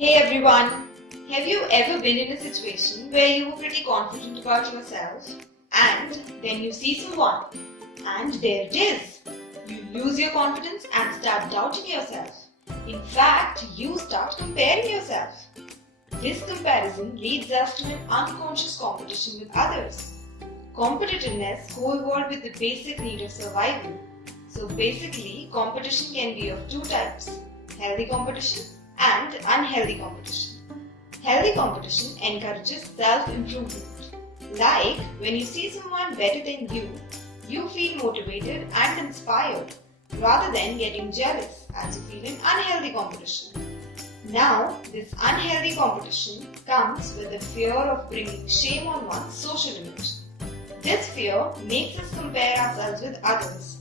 Hey everyone! Have you ever been in a situation where you were pretty confident about yourself and then you see someone and there it is? You lose your confidence and start doubting yourself. In fact, you start comparing yourself. This comparison leads us to an unconscious competition with others. Competitiveness co-evolved with the basic need of survival. So basically, competition can be of two types: healthy competition and unhealthy competition. Healthy competition encourages self-improvement. Like when you see someone better than you feel motivated and inspired rather than getting jealous as you feel in unhealthy competition. Now, this unhealthy competition comes with the fear of bringing shame on one's social image. This fear makes us compare ourselves with others.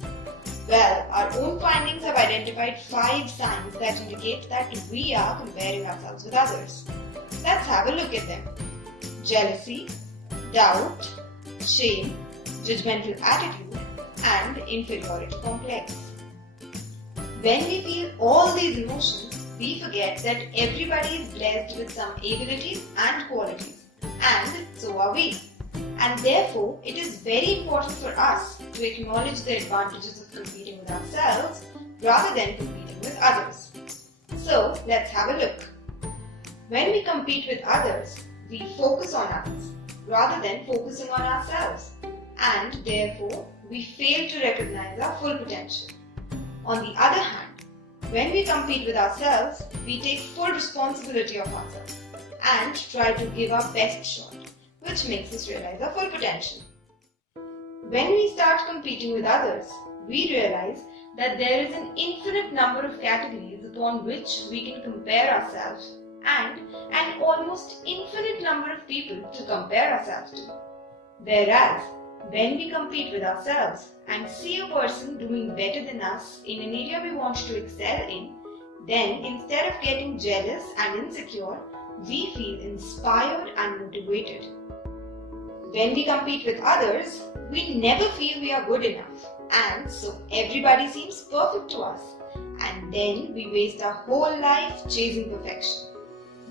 Well, our own findings have identified 5 signs that indicate that we are comparing ourselves with others. Let's have a look at them. Jealousy, doubt, shame, judgmental attitude, and inferiority complex. When we feel all these emotions, we forget that everybody is blessed with some abilities and qualities, and so are we. And therefore, it is very important for us to acknowledge the advantages of competing with ourselves rather than competing with others. So, let's have a look. When we compete with others, we focus on others rather than focusing on ourselves, and therefore, we fail to recognize our full potential. On the other hand, when we compete with ourselves, we take full responsibility of ourselves and try to give our best shot, which makes us realize our full potential. When we start competing with others, we realize that there is an infinite number of categories upon which we can compare ourselves and an almost infinite number of people to compare ourselves to. Whereas, when we compete with ourselves and see a person doing better than us in an area we want to excel in, then instead of getting jealous and insecure, we feel inspired and motivated. When we compete with others, we never feel we are good enough, and so everybody seems perfect to us, and then we waste our whole life chasing perfection.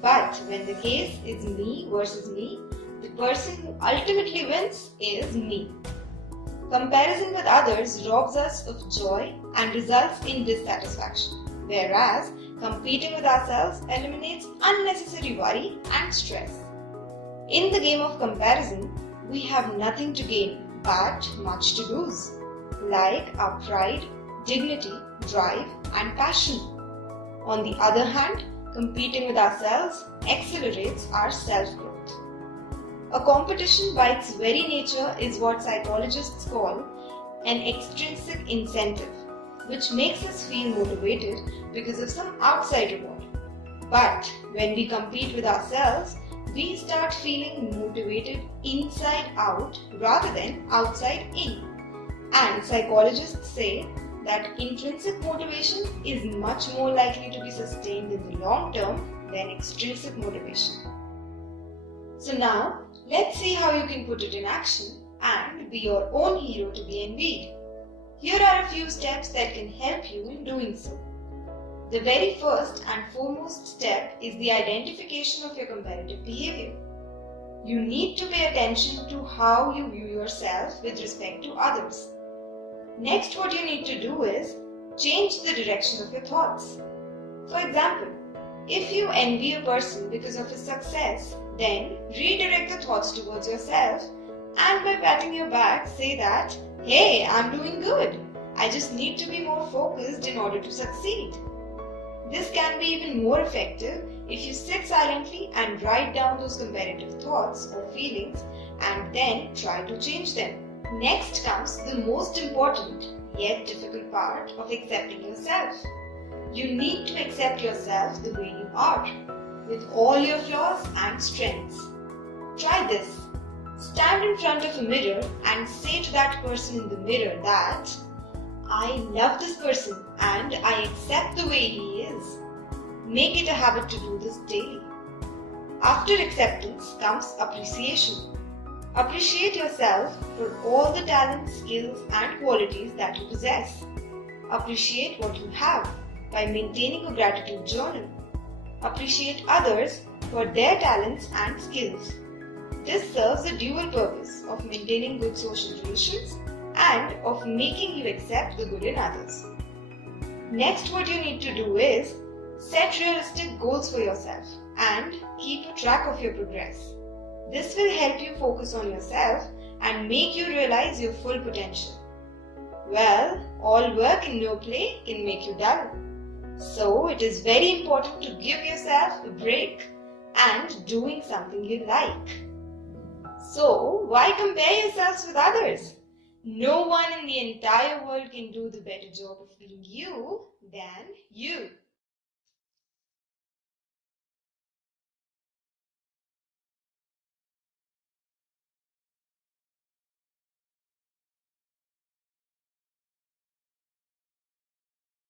But when the case is me versus me, the person who ultimately wins is me. Comparison with others robs us of joy and results in dissatisfaction, whereas competing with ourselves eliminates unnecessary worry and stress. In the game of comparison, we have nothing to gain but much to lose, like our pride, dignity, drive, and passion. On the other hand, competing with ourselves accelerates our self-growth. A competition by its very nature is what psychologists call an extrinsic incentive, which makes us feel motivated because of some outside reward. But when we compete with ourselves, we start feeling motivated inside out rather than outside in. And psychologists say that intrinsic motivation is much more likely to be sustained in the long term than extrinsic motivation. So now, let's see how you can put it in action and be your own hero to be envied. Here are a few steps that can help you in doing so. The very first and foremost step is the identification of your competitive behavior. You need to pay attention to how you view yourself with respect to others. Next, what you need to do is change the direction of your thoughts. For example, if you envy a person because of his success, then redirect the thoughts towards yourself, and by patting your back, say that, "Hey, I'm doing good. I just need to be more focused in order to succeed." This can be even more effective if you sit silently and write down those competitive thoughts or feelings and then try to change them. Next comes the most important yet difficult part of accepting yourself. You need to accept yourself the way you are, with all your flaws and strengths. Try this. Stand in front of a mirror and say to that person in the mirror that, "I love this person and I accept the way he is." Make it a habit to do this daily. After acceptance comes appreciation. Appreciate yourself for all the talents, skills, and qualities that you possess. Appreciate what you have by maintaining a gratitude journal. Appreciate others for their talents and skills. This serves a dual purpose of maintaining good social relations and of making you accept the good in others. Next, what you need to do is set realistic goals for yourself and keep track of your progress. This will help you focus on yourself and make you realize your full potential. Well, all work and no play can make you dull. So, it is very important to give yourself a break and doing something you like. So, why compare yourselves with others? No one in the entire world can do the better job of being you than you.